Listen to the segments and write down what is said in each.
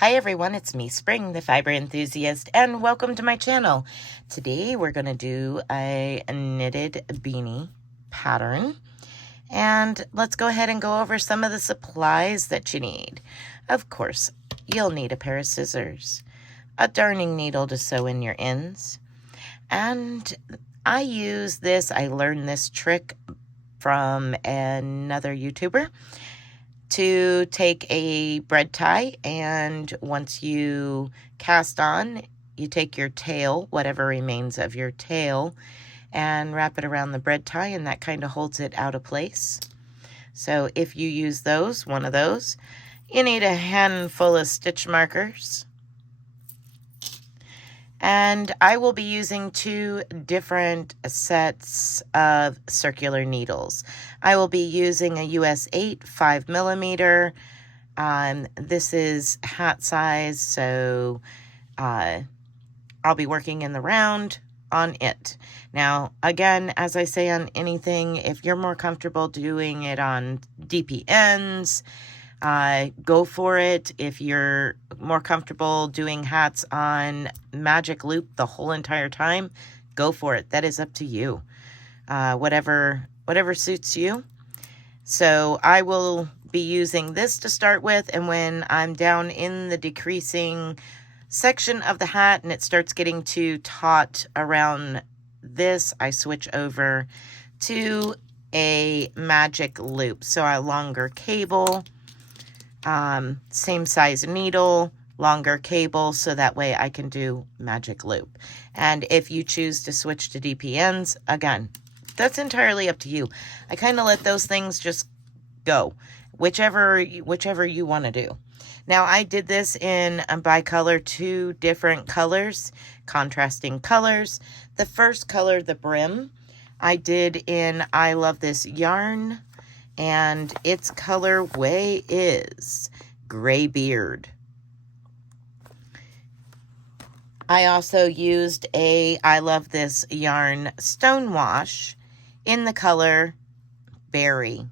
Hi everyone, it's me, Spring, the fiber enthusiast, and welcome to my channel. Today we're going to do a knitted beanie pattern, and let's go ahead and go over some of the supplies that you need. Of course, you'll need a pair of scissors, a darning needle to sew in your ends, and I learned this trick from another YouTuber, to take a bread tie, and once you cast on, you take your tail, whatever remains of your tail, and wrap it around the bread tie, and that kind of holds it out of place. So if you use one of those, you need a handful of stitch markers. And I will be using 2 different sets of circular needles. I will be using a US 8 5mm. This is hat size, so I'll be working in the round on it. Now, again, as I say on anything, if you're more comfortable doing it on DPNs, go for it. If you're more comfortable doing hats on magic loop the whole entire time, go for it. That is up to you. Whatever suits you. So I will be using this to start with, and when I'm down in the decreasing section of the hat and it starts getting too taut around this, I switch over to a magic loop. So a longer cable, same size needle, longer cable, so that way I can do magic loop. And if you choose to switch to DPNs, again, that's entirely up to you. I kind of let those things just go, whichever you want to do. Now, I did this in a bicolor, 2 different colors, contrasting colors. The first color, the brim, I did in I Love This Yarn, and its colorway is Gray Beard. I also used a I Love This Yarn Stonewash in the color Berry.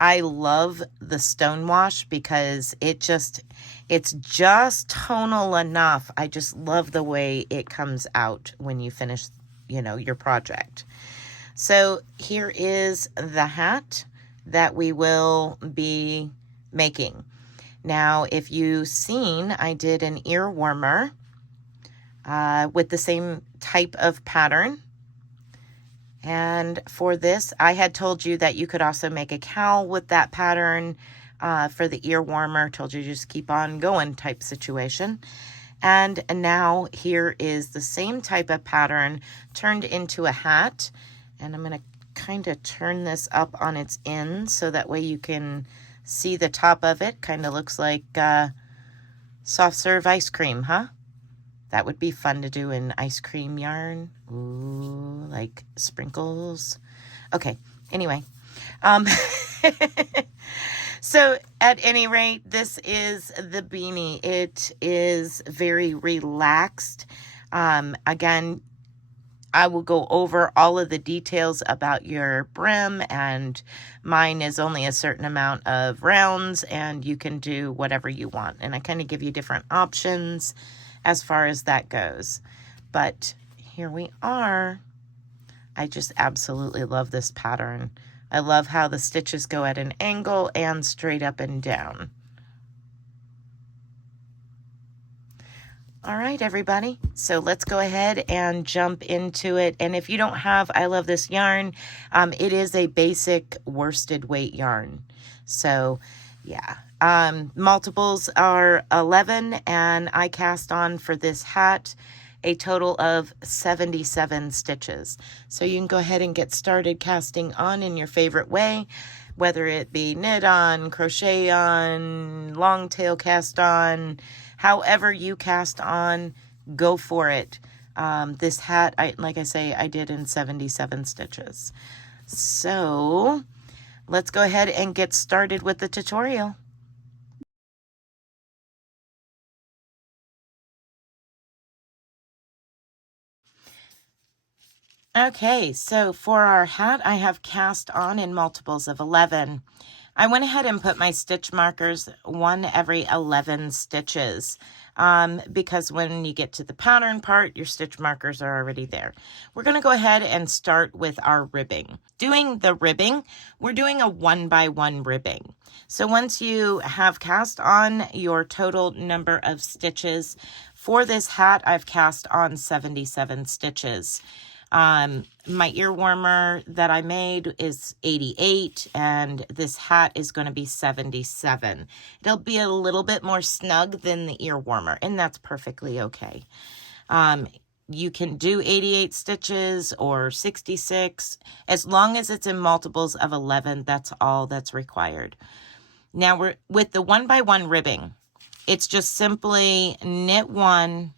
I love the Stonewash because it's just tonal enough. I just love the way it comes out when you finish, your project. So here is the hat that we will be making. Now, if you've seen, I did an ear warmer with the same type of pattern. And for this, I had told you that you could also make a cowl with that pattern for the ear warmer. Told you just keep on going type situation. And now here is the same type of pattern turned into a hat. And I'm going to kind of turn this up on its end so that way you can see the top of it. Kind of looks like soft serve ice cream, huh? That would be fun to do in ice cream yarn. Ooh, like sprinkles. Okay, anyway. So at any rate, this is the beanie. It is very relaxed. Again, I will go over all of the details about your brim, and mine is only a certain amount of rounds, and you can do whatever you want. And I kind of give you different options as far as that goes. But here we are. I just absolutely love this pattern. I love how the stitches go at an angle and straight up and down. All right, everybody. So let's go ahead and jump into it. And if you don't have I Love This Yarn, it is a basic worsted weight yarn. So yeah. Multiples are 11, and I cast on for this hat a total of 77 stitches. So you can go ahead and get started casting on in your favorite way, whether it be knit on, crochet on, long tail cast on, however you cast on, go for it. This hat, like I say, I did in 77 stitches. So let's go ahead and get started with the tutorial. Okay, so for our hat, I have cast on in multiples of 11. I went ahead and put my stitch markers one every 11 stitches because when you get to the pattern part, your stitch markers are already there. We're going to go ahead and start with our ribbing. Doing the ribbing, we're doing a 1x1 ribbing. So once you have cast on your total number of stitches, for this hat, I've cast on 77 stitches. My ear warmer that I made is 88, and this hat is going to be 77. It'll be a little bit more snug than the ear warmer, and that's perfectly okay. You can do 88 stitches or 66. As long as it's in multiples of 11, that's all that's required. Now we're with the 1x1 ribbing. It's just simply knit 1,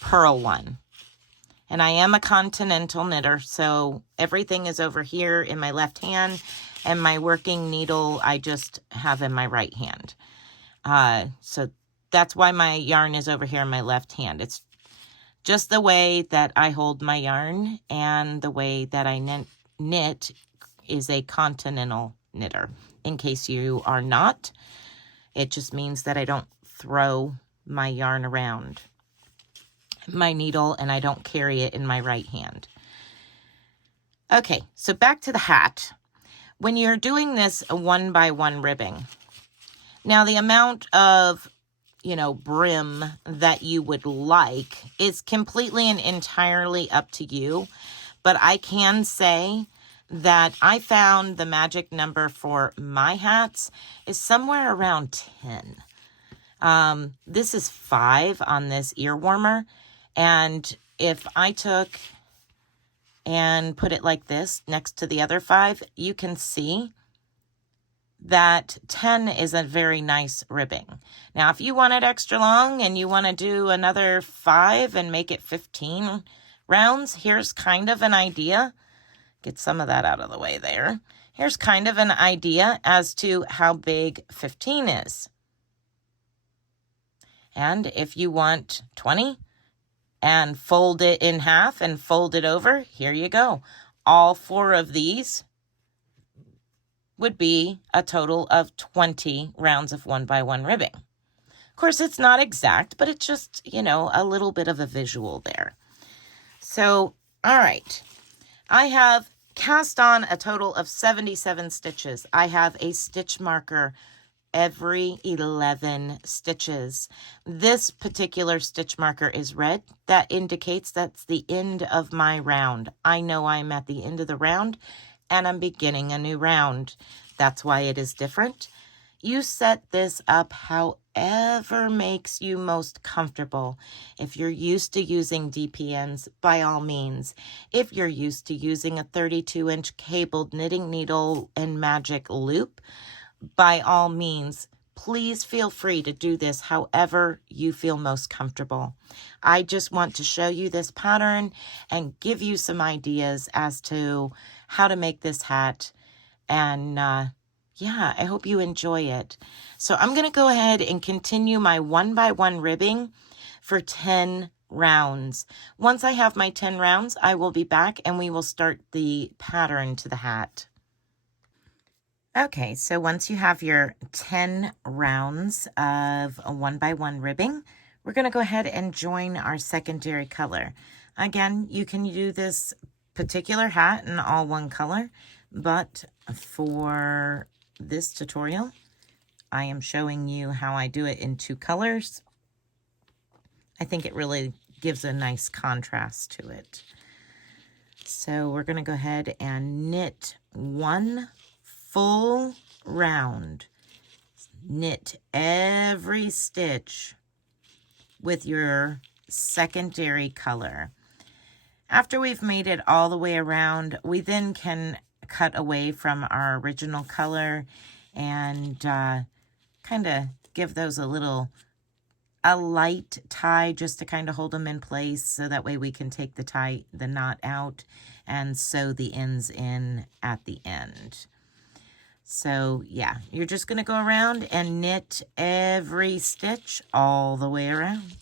purl 1. And I am a continental knitter, so everything is over here in my left hand, and my working needle I just have in my right hand. So that's why my yarn is over here in my left hand. It's just the way that I hold my yarn, and the way that I knit is a continental knitter. In case you are not, it just means that I don't throw my yarn around my needle, and I don't carry it in my right hand. Okay, so back to the hat. When you're doing this 1x1 ribbing, now the amount of, brim that you would like is completely and entirely up to you, but I can say that I found the magic number for my hats is somewhere around 10. This is 5 on this ear warmer. And if I took and put it like this next to the other 5, you can see that 10 is a very nice ribbing. Now, if you want it extra long and you want to do another 5 and make it 15 rounds, here's kind of an idea. Get some of that out of the way there. Here's kind of an idea as to how big 15 is. And if you want 20, and fold it in half and fold it over, here you go. All 4 of these would be a total of 20 rounds of 1x1 ribbing. Of course, it's not exact, but it's just, a little bit of a visual there. So, all right. I have cast on a total of 77 stitches. I have a stitch marker every 11 stitches. This particular stitch marker is red. That indicates that's the end of my round. I know I'm at the end of the round and I'm beginning a new round. That's why it is different. You set this up however makes you most comfortable. If you're used to using DPNs, by all means. If you're used to using a 32-inch cabled knitting needle and magic loop, by all means, please feel free to do this however you feel most comfortable. I just want to show you this pattern and give you some ideas as to how to make this hat. And yeah, I hope you enjoy it. So I'm going to go ahead and continue my 1x1 ribbing for 10 rounds. Once I have my 10 rounds, I will be back and we will start the pattern to the hat. Okay, so once you have your 10 rounds of a 1x1 ribbing, we're going to go ahead and join our secondary color. Again, you can do this particular hat in all one color, but for this tutorial, I am showing you how I do it in 2 colors. I think it really gives a nice contrast to it. So we're going to go ahead and knit 1 full round. Knit every stitch with your secondary color. After we've made it all the way around, we then can cut away from our original color and kind of give those a light tie just to kind of hold them in place, so that way we can take the knot out and sew the ends in at the end. So yeah, you're just going to go around and knit every stitch all the way around.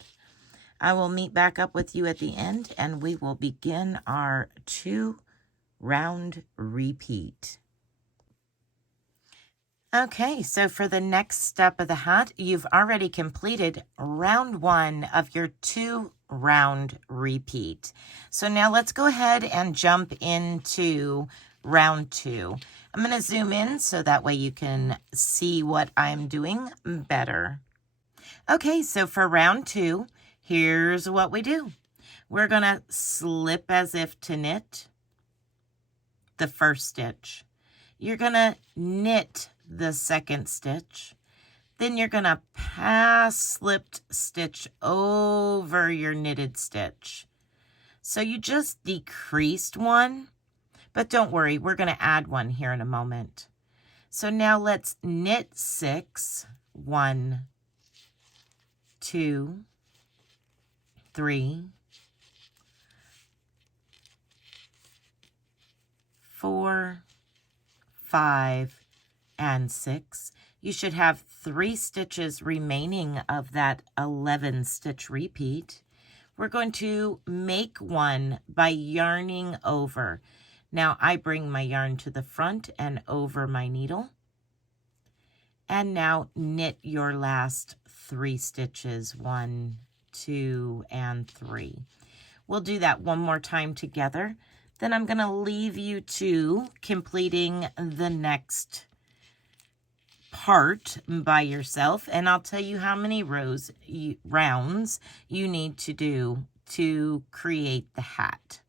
I will meet back up with you at the end and we will begin our 2 round repeat. Okay, so for the next step of the hat, you've already completed round 1 of your 2 round repeat. So now let's go ahead and jump into round 2. I'm going to zoom in so that way you can see what I'm doing better. Okay, so for round 2, here's what we do. We're going to slip as if to knit the first stitch. You're going to knit the second stitch. Then you're going to pass slipped stitch over your knitted stitch. So you just decreased one, but don't worry, we're going to add one here in a moment. So now let's knit 6. 1, 2, 3, 4, 5, and 6. You should have 3 stitches remaining of that 11 stitch repeat. We're going to make one by yarning over. Now I bring my yarn to the front and over my needle. And now knit your last 3 stitches, 1, 2, and 3. We'll do that one more time together. Then I'm going to leave you to completing the next part by yourself, and I'll tell you how many rounds you need to do to create the hat.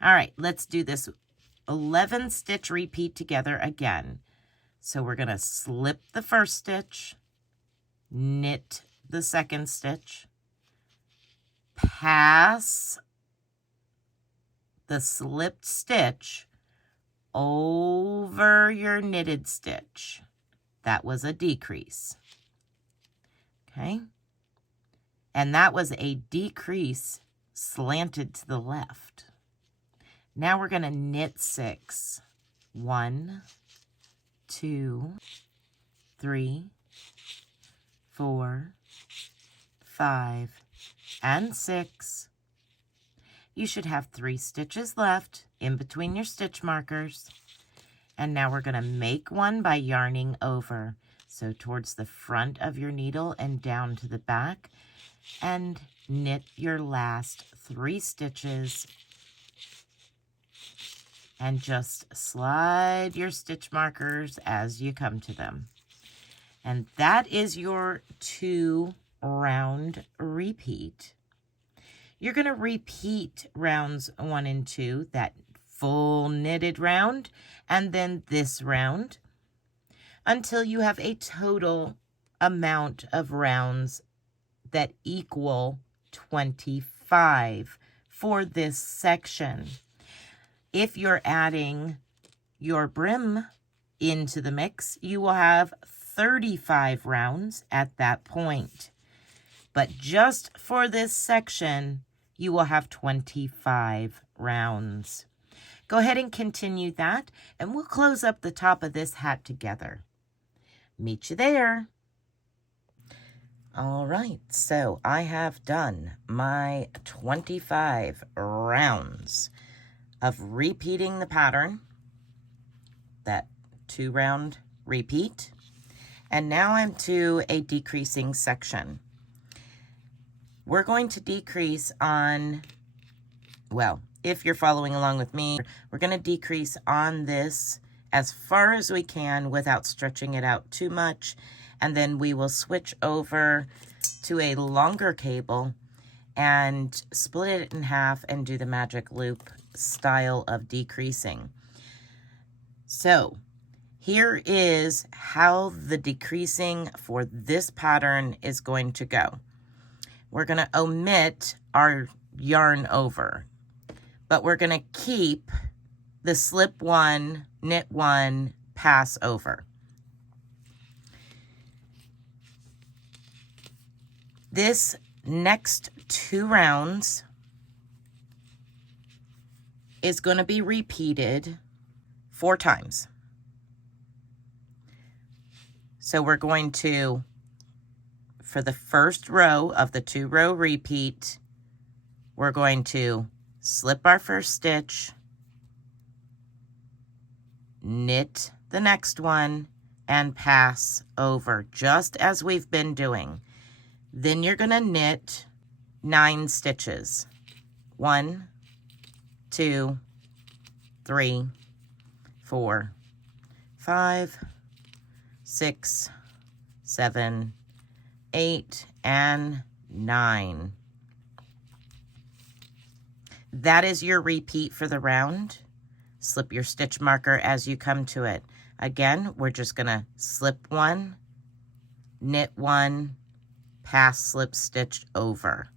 All right, let's do this 11 stitch repeat together again. So we're going to slip the first stitch, knit the second stitch, pass the slipped stitch over your knitted stitch. That was a decrease. Okay? And that was a decrease slanted to the left. Now we're going to knit 6. 1, 2, 3, 4, 5, and 6. You should have 3 stitches left in between your stitch markers. And now we're going to make one by yarning over. So towards the front of your needle and down to the back. And knit your last 3 stitches. And just slide your stitch markers as you come to them. And that is your 2 round repeat. You're going to repeat rounds 1 and 2, that full knitted round, and then this round, until you have a total amount of rounds that equal 25 for this section. If you're adding your brim into the mix, you will have 35 rounds at that point. But just for this section, you will have 25 rounds. Go ahead and continue that, and we'll close up the top of this hat together. Meet you there. All right, so I have done my 25 rounds of repeating the pattern, that 2 round repeat, and now I'm to a decreasing section. We're going to decrease on, well, if you're following along with me, we're going to decrease on this as far as we can without stretching it out too much. And then we will switch over to a longer cable and split it in half and do the magic loop style of decreasing. So here is how the decreasing for this pattern is going to go. We're going to omit our yarn over, but we're going to keep the slip 1, knit 1, pass over. This next 2 rounds is going to be repeated 4 times. So we're going to, for the first row of the 2 row repeat, we're going to slip our first stitch, knit the next one, and pass over, just as we've been doing. Then you're going to knit 9 stitches. 1, 2, 3, 4, 5, 6, 7, 8, and 9. That is your repeat for the round. Slip your stitch marker as you come to it. Again, we're just going to slip 1, knit 1, pass, slip, stitch over.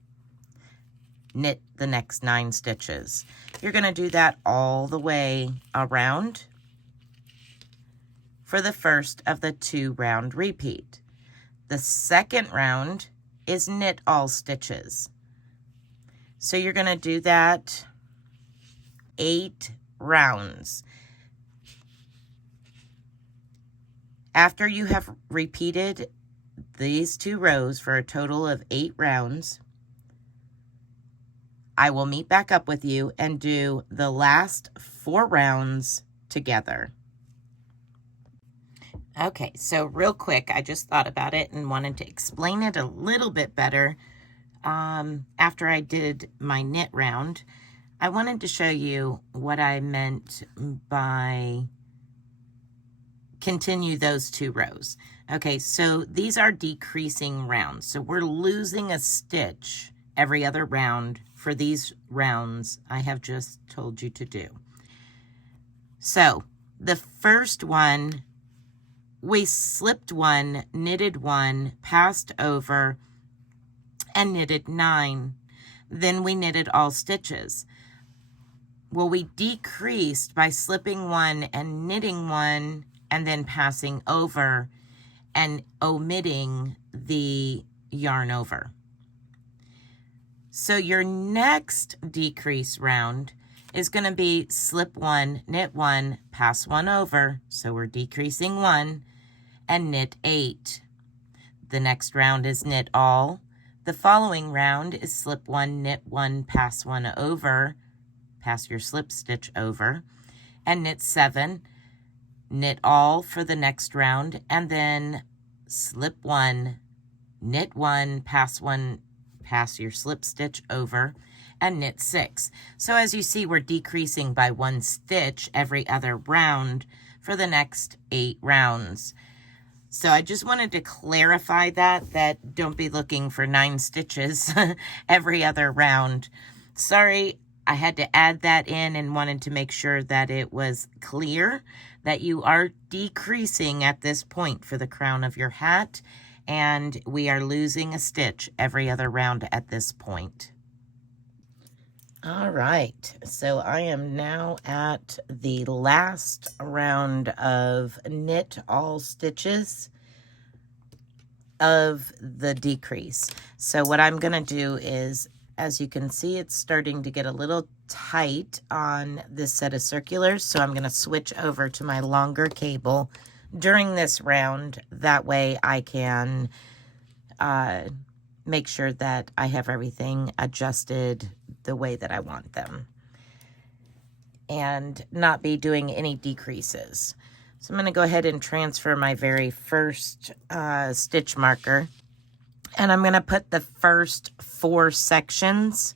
Knit the next 9 stitches. You're going to do that all the way around for the first of the 2 round repeat. The second round is knit all stitches. So you're going to do that 8 rounds. After you have repeated these 2 rows for a total of 8 rounds, I will meet back up with you and do the last 4 rounds together. Okay, so real quick, I just thought about it and wanted to explain it a little bit better. After I did my knit round, I wanted to show you what I meant by continue those 2 rows. Okay, so these are decreasing rounds. So we're losing a stitch every other round for these rounds I have just told you to do. So the first one, we slipped 1, knitted 1, passed over, and knitted 9. Then we knitted all stitches. Well, we decreased by slipping 1 and knitting 1 and then passing over and omitting the yarn over. So your next decrease round is going to be slip 1, knit 1, pass 1 over, so we're decreasing 1, and knit 8. The next round is knit all. The following round is slip 1, knit 1, pass 1 over, pass your slip stitch over, and knit 7, knit all for the next round, and then slip 1, knit 1, pass your slip stitch over, and knit 6. So as you see, we're decreasing by 1 stitch every other round for the next 8 rounds. So I just wanted to clarify that don't be looking for 9 stitches every other round. Sorry, I had to add that in and wanted to make sure that it was clear that you are decreasing at this point for the crown of your hat, and we are losing a stitch every other round at this point. All right, so I am now at the last round of knit all stitches of the decrease. So what I'm going to do is, as you can see, it's starting to get a little tight on this set of circulars, so I'm going to switch over to my longer cable during this round. That way I can make sure that I have everything adjusted the way that I want them and not be doing any decreases. So I'm going to go ahead and transfer my very first stitch marker, and I'm going to put the first 4 sections.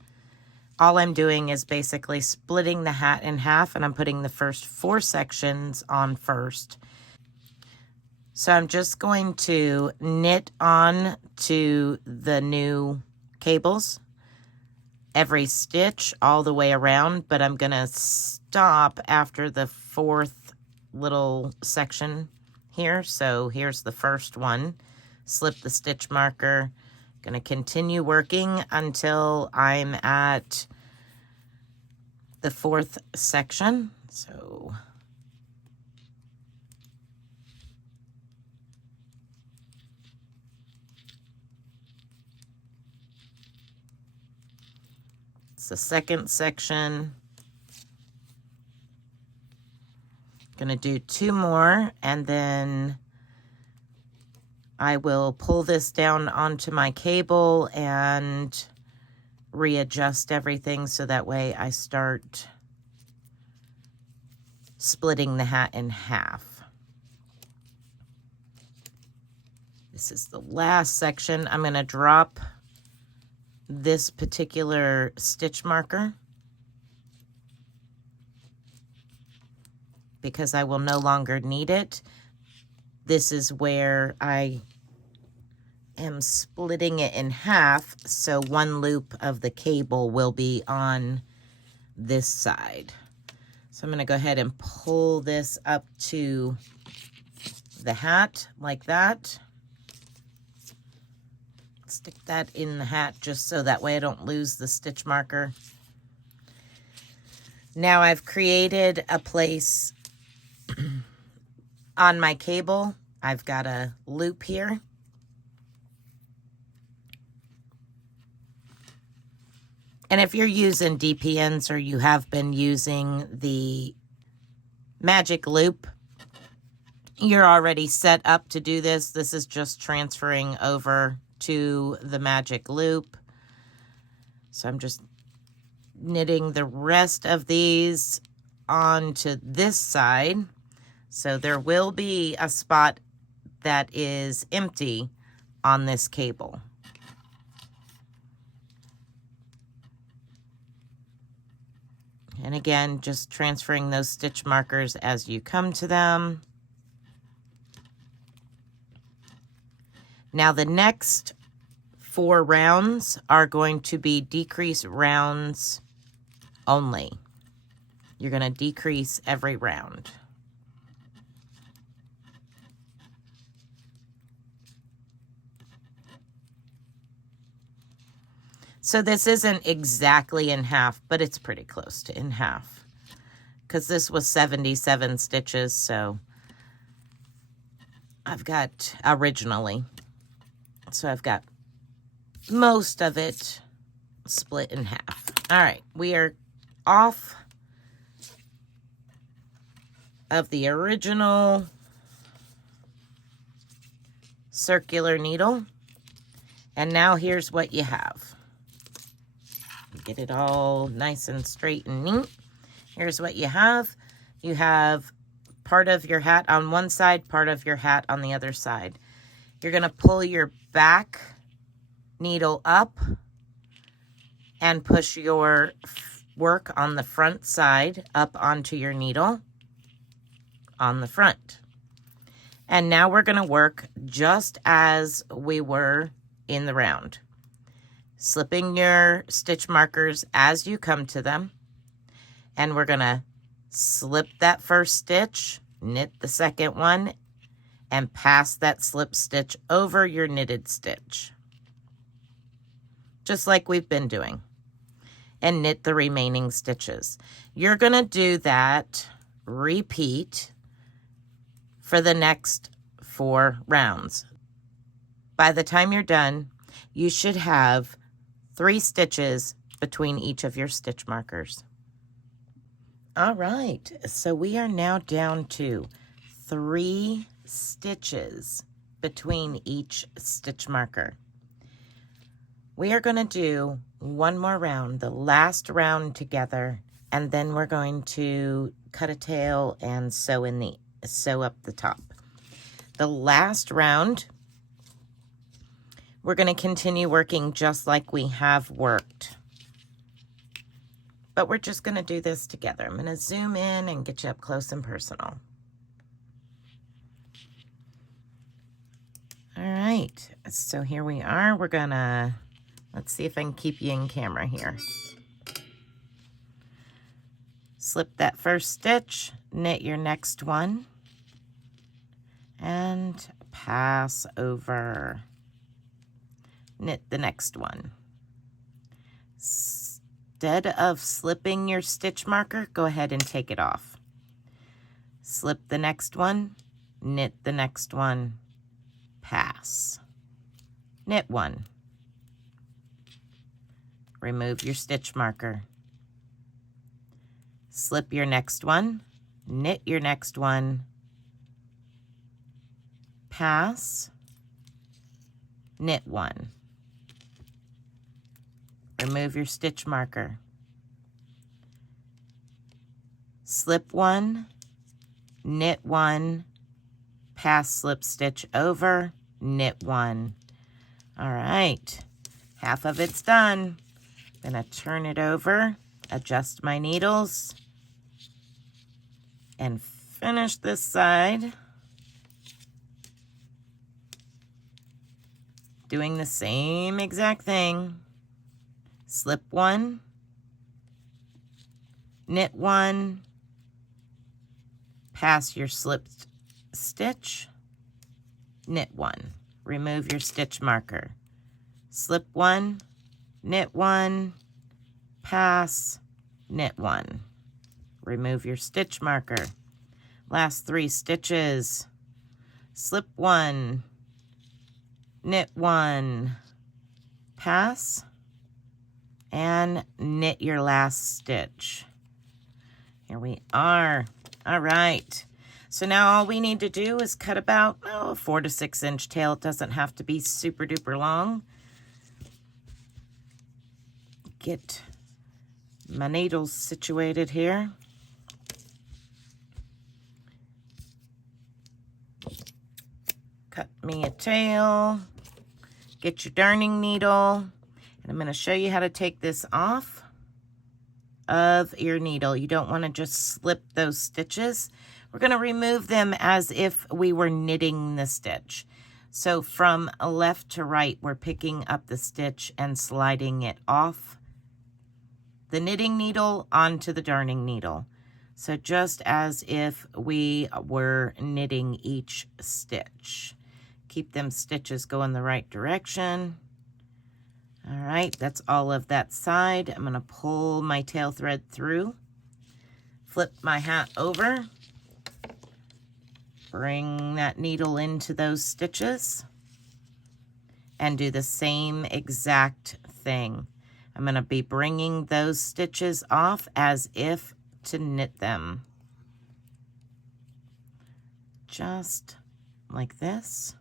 All I'm doing is basically splitting the hat in half, and I'm putting the first 4 sections on first. So I'm just going to knit on to the new cables, every stitch all the way around, but I'm going to stop after the 4th little section here. So here's the first one. Slip the stitch marker. Going to continue working until I'm at the 4th section. So it's the 2nd section. Going to do 2 more, and then I will pull this down onto my cable and readjust everything so that way I start splitting the hat in half. This is the last section. I'm going to drop this particular stitch marker because I will no longer need it. This is where I am splitting it in half, so one loop of the cable will be on this side. So I'm going to go ahead and pull this up to the hat like that. Stick that in the hat just so that way I don't lose the stitch marker. Now I've created a place on my cable. I've got a loop here. And if you're using DPNs or you have been using the magic loop, you're already set up to do this. This is just transferring over to the magic loop. So I'm just knitting the rest of these onto this side. So there will be a spot that is empty on this cable. And again, just transferring those stitch markers as you come to them. Now the next 4 rounds are going to be decrease rounds only. You're going to decrease every round. So this isn't exactly in half, but it's pretty close to in half. Because this was 77 stitches, so I've got originally. So I've got most of it split in half. All right, we are off of the original circular needle. And now here's what you have. Get it all nice and straight and neat. Here's what you have. You have part of your hat on one side, part of your hat on the other side. You're going to pull your back needle up and push your work on the front side up onto your needle on the front. And now we're going to work just as we were in the round. Slipping your stitch markers as you come to them. And we're going to slip that first stitch, knit the second one, and pass that slip stitch over your knitted stitch. Just like we've been doing. And knit the remaining stitches. You're going to do that, repeat, for the next 4 rounds. By the time you're done, you should have 3 stitches between each of your stitch markers. All right, so we are now down to 3 stitches between each stitch marker. We are going to do one more round, the last round together, and then we're going to cut a tail and sew up the top. The last round, we're going to continue working just like we have worked. But we're just going to do this together. I'm going to zoom in and get you up close and personal. All right, so here we are. We're going to, let's see if I can keep you in camera here. Slip that first stitch, knit your next one, and pass over. Knit the next one. Instead of slipping your stitch marker, go ahead and take it off. Slip the next one, knit the next one, pass. Knit one. Remove your stitch marker. Slip your next one, knit your next one, pass, knit one. Remove your stitch marker. Slip one, knit 1, pass, slip stitch over, knit 1. All right, half of it's done. I'm gonna turn it over, adjust my needles, and finish this side. Doing the same exact thing. Slip 1, knit 1, pass your slipped stitch, knit 1. Remove your stitch marker. Slip 1, knit 1, pass, knit 1. Remove your stitch marker. Last 3 stitches. Slip 1, knit 1, pass, and knit your last stitch. Here we are. All right. So now all we need to do is cut about a 4 to 6 inch tail. It doesn't have to be super duper long. Get my needles situated here. Cut me a tail. Get your darning needle. And I'm going to show you how to take this off of your needle. You don't want to just slip those stitches. We're going to remove them as if we were knitting the stitch. So from left to right, we're picking up the stitch and sliding it off the knitting needle onto the darning needle. So just as if we were knitting each stitch. Keep them stitches going the right direction. All right, that's all of that side. I'm gonna pull my tail thread through, flip my hat over, bring that needle into those stitches, and do the same exact thing. I'm gonna be bringing those stitches off as if to knit them. Just like this.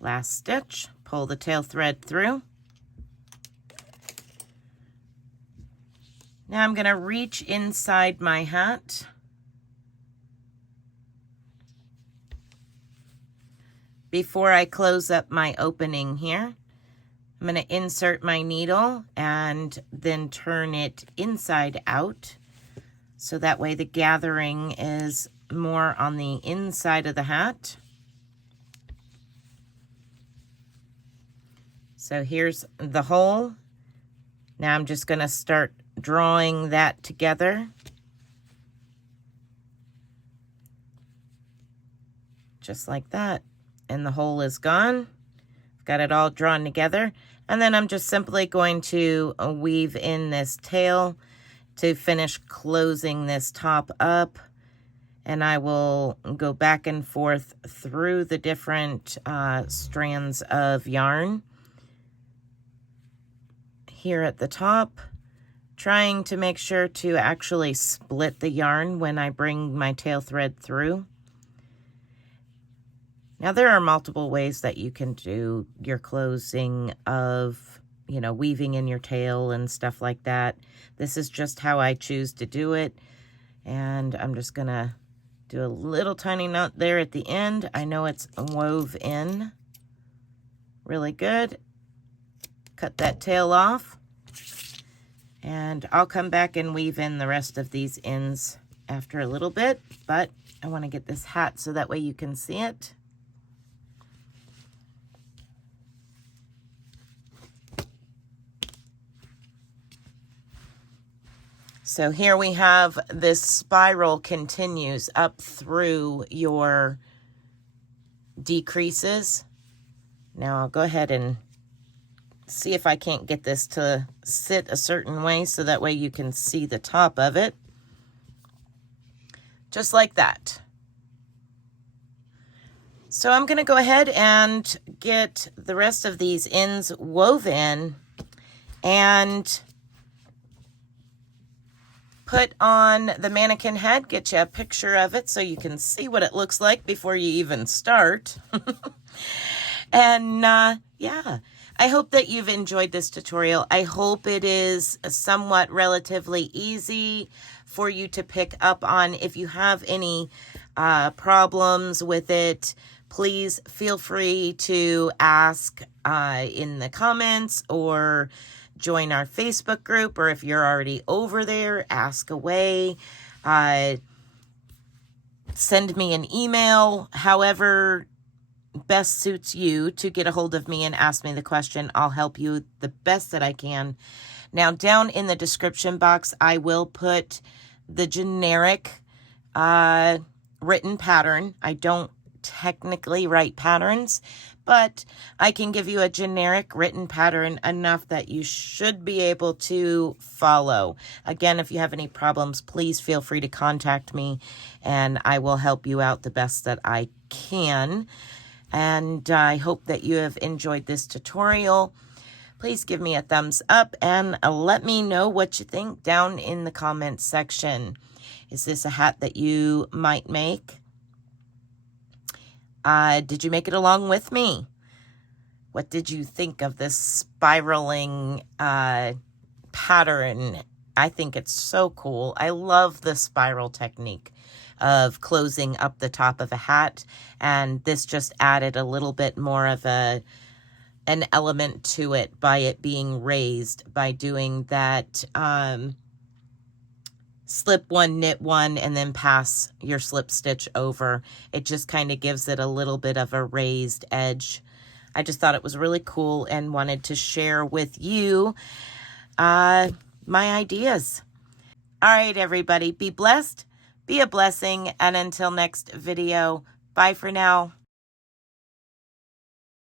Last stitch, pull the tail thread through. Now I'm gonna reach inside my hat. Before I close up my opening here, I'm gonna insert my needle and then turn it inside out. So that way the gathering is more on the inside of the hat. So here's the hole. Now I'm just gonna start drawing that together. Just like that. And the hole is gone. I've got it all drawn together. And then I'm just simply going to weave in this tail to finish closing this top up. And I will go back and forth through the different strands of yarn. Here at the top, trying to make sure to actually split the yarn when I bring my tail thread through. Now there are multiple ways that you can do your closing of, you know, weaving in your tail and stuff like that. This is just how I choose to do it. And I'm just gonna do a little tiny knot there at the end. I know it's wove in really good. Cut that tail off. And I'll come back and weave in the rest of these ends after a little bit, but I want to get this hat so that way you can see it. So here we have this spiral continues up through your decreases. Now I'll go ahead and see if I can't get this to sit a certain way so that way you can see the top of it. Just like that. So I'm going to go ahead and get the rest of these ends woven and put on the mannequin head, get you a picture of it so you can see what it looks like before you even start. And yeah, I hope that you've enjoyed this tutorial. I hope it is somewhat relatively easy for you to pick up on. If you have any problems with it, please feel free to ask in the comments or join our Facebook group, or if you're already over there, ask away. Send me an email, however best suits you to get a hold of me and ask me the question. I'll help you the best that I can. Now, down in the description box, I will put the generic written pattern. I don't technically write patterns, but I can give you a generic written pattern enough that you should be able to follow. Again, if you have any problems, please feel free to contact me and I will help you out the best that I can. And I hope that you have enjoyed this tutorial. Please give me a thumbs up and let me know what you think down in the comments section. Is this a hat that you might make? Did you make it along with me? What did you think of this spiraling pattern? I think it's so cool. I love the spiral technique of closing up the top of a hat, and this just added a little bit more of an element to it by it being raised, by doing that slip one, knit one, and then pass your slip stitch over. It just kind of gives it a little bit of a raised edge. I just thought it was really cool and wanted to share with you my ideas. All right, everybody, be blessed, be a blessing, and until next video, bye for now.